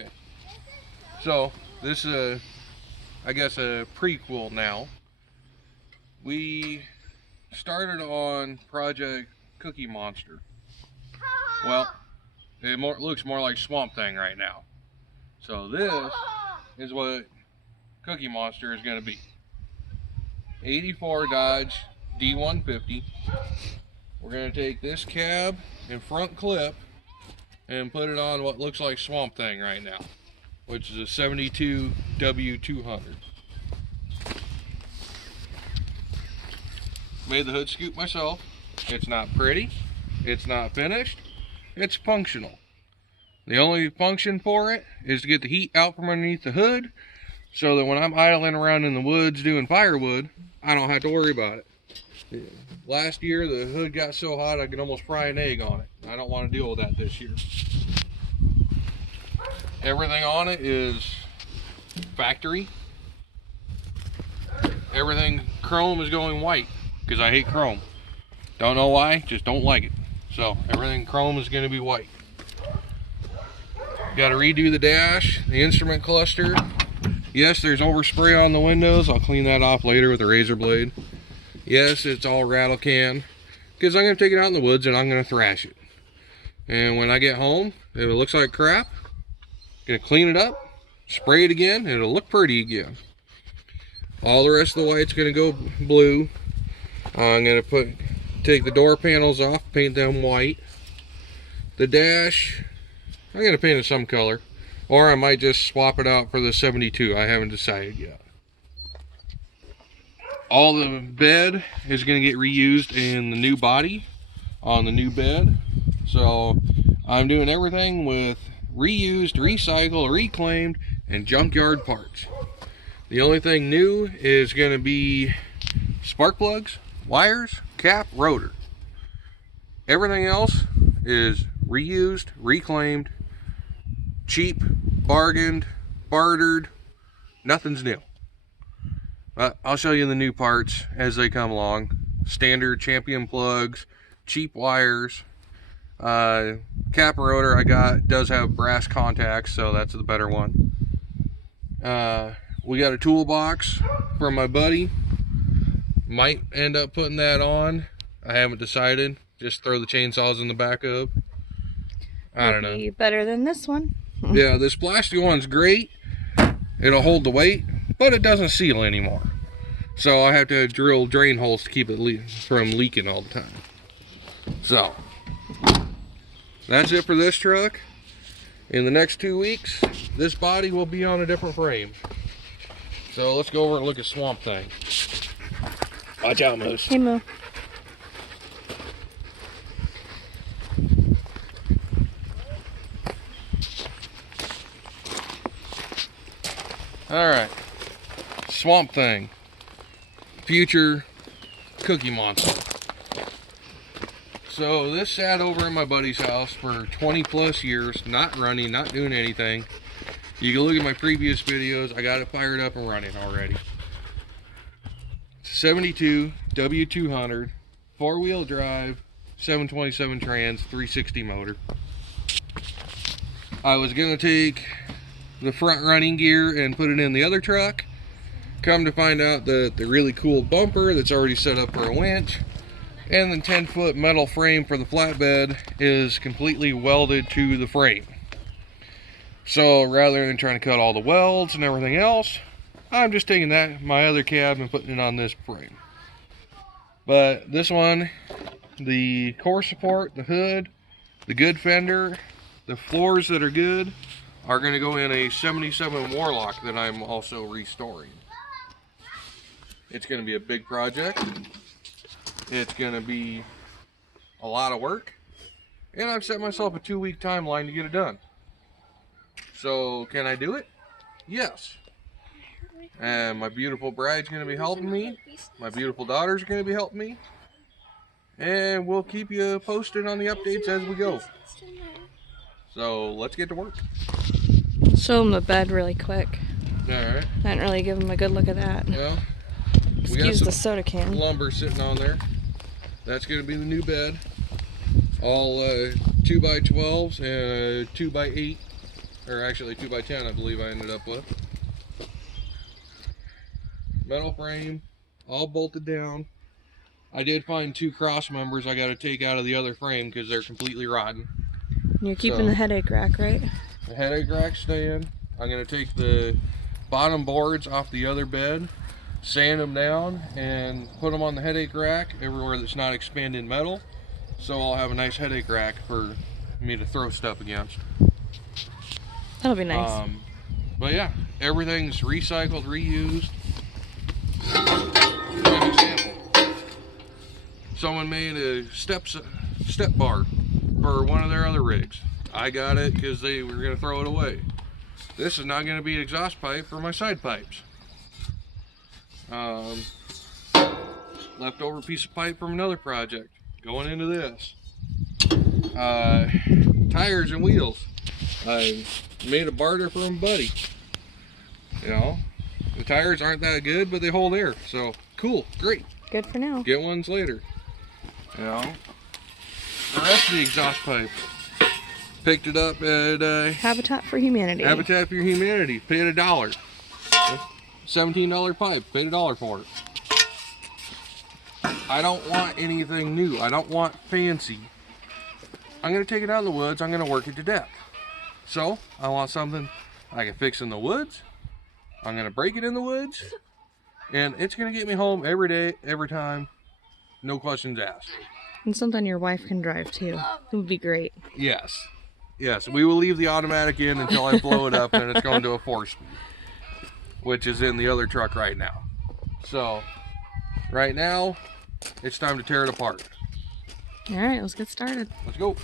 Okay. So this is I guess a prequel now. We started on Project Cookie Monster. Well, it looks more like Swamp Thing right now. So this is what Cookie Monster is going to be. 84 Dodge D150. We're going to take this cab and front clip and put it on what looks like Swamp Thing right now, which is a 72 W200. Made the hood scoop myself. It's not pretty, it's not finished, it's functional. The only function for it is to get the heat out from underneath the hood so that when I'm idling around in the woods doing firewood, I don't have to worry about it. Last year the hood got so hot I could almost fry an egg on it. I don't want to deal with that this year. Everything on it is factory. Everything chrome is going white because I hate chrome. Don't know why, just don't like it. So everything chrome is going to be white. Got to redo the dash, the instrument cluster. Yes, there's overspray on the windows. I'll clean that off later with a razor blade. Yes, it's all rattle can because I'm going to take it out in the woods and I'm going to thrash it. And when I get home, if it looks like crap, I'm going to clean it up, spray it again, and it'll look pretty again. All the rest of the white's going to go blue. I'm going to take the door panels off, paint them white. The dash, I'm going to paint it some color. Or I might just swap it out for the 72. I haven't decided yet. All the bed is going to get reused in the new body on the new bed. So I'm doing everything with reused, recycled, reclaimed, and junkyard parts. The only thing new is going to be spark plugs, wires, cap, rotor. Everything else is reused, reclaimed, cheap, bargained, bartered. Nothing's new. I'll show you the new parts as they come along. Standard Champion plugs, cheap wires. Cap rotor I got does have brass contacts, so that's the better one. We got a toolbox from my buddy. Might end up putting that on. I haven't decided. Just throw the chainsaws in the back of. I don't know. Better than this one. Yeah, this plastic one's great. It'll hold the weight, but it doesn't seal anymore. So I have to drill drain holes to keep it from leaking all the time. So that's it for this truck. In the next 2 weeks, this body will be on a different frame. So let's go over and look at Swamp Thing. Watch out, Moose. Hey, Moo. Alright. Swamp Thing. Future Cookie Monster. So this sat over in my buddy's house for 20 plus years, not running, not doing anything. You can look at my previous videos, I got it fired up and running already. It's a 72 W200, 4-wheel drive, 727 trans, 360 motor. I was going to take the front running gear and put it in the other truck. Come to find out that the really cool bumper that's already set up for a winch and the 10-foot metal frame for the flatbed is completely welded to the frame. So rather than trying to cut all the welds and everything else, I'm just taking my other cab and putting it on this frame. But this one, the core support, the hood, the good fender, the floors that are good are going to go in a 77 Warlock that I'm also restoring. It's going to be a big project. It's going to be a lot of work. And I've set myself a 2-week timeline to get it done. So, can I do it? Yes. And my beautiful bride's going to be helping me. My beautiful daughter's going to be helping me. And we'll keep you posted on the updates as we go. So, let's get to work. Show him the bed really quick. Alright. I didn't really give him a good look at that. Well, Excuse the soda can. Lumber sitting on there. That's going to be the new bed. All 2x12s and 2x8 or actually 2x10 I believe I ended up with. Metal frame, all bolted down. I did find 2 cross members I got to take out of the other frame because they're completely rotten. You're keeping the headache rack, right? The headache rack staying. I'm going to take the bottom boards off the other bed, sand them down, and put them on the headache rack everywhere that's not expanded metal. So I'll have a nice headache rack for me to throw stuff against. That'll be nice. But yeah, everything's recycled, reused. For an example, someone made a step bar for one of their other rigs. I got it because they were going to throw it away. This is not going to be an exhaust pipe for my side pipes. Leftover piece of pipe from another project going into this. Tires and wheels. I made a barter from Buddy. You know, the tires aren't that good, but they hold air. So cool, great. Good for now. Get ones later. You know, the rest of the exhaust pipe. Picked it up at Habitat for Humanity. Habitat for Humanity. Paid $1. $17 pipe. Paid $1 for it. I don't want anything new. I don't want fancy. I'm going to take it out of the woods. I'm going to work it to death. So, I want something I can fix in the woods. I'm going to break it in the woods. And it's going to get me home every day, every time. No questions asked. And something your wife can drive too. It would be great. Yes. Yes, we will leave the automatic in until I blow it up and it's going to a 4-speed, which is in the other truck right now. So, right now, it's time to tear it apart. All right, let's get started. Let's go.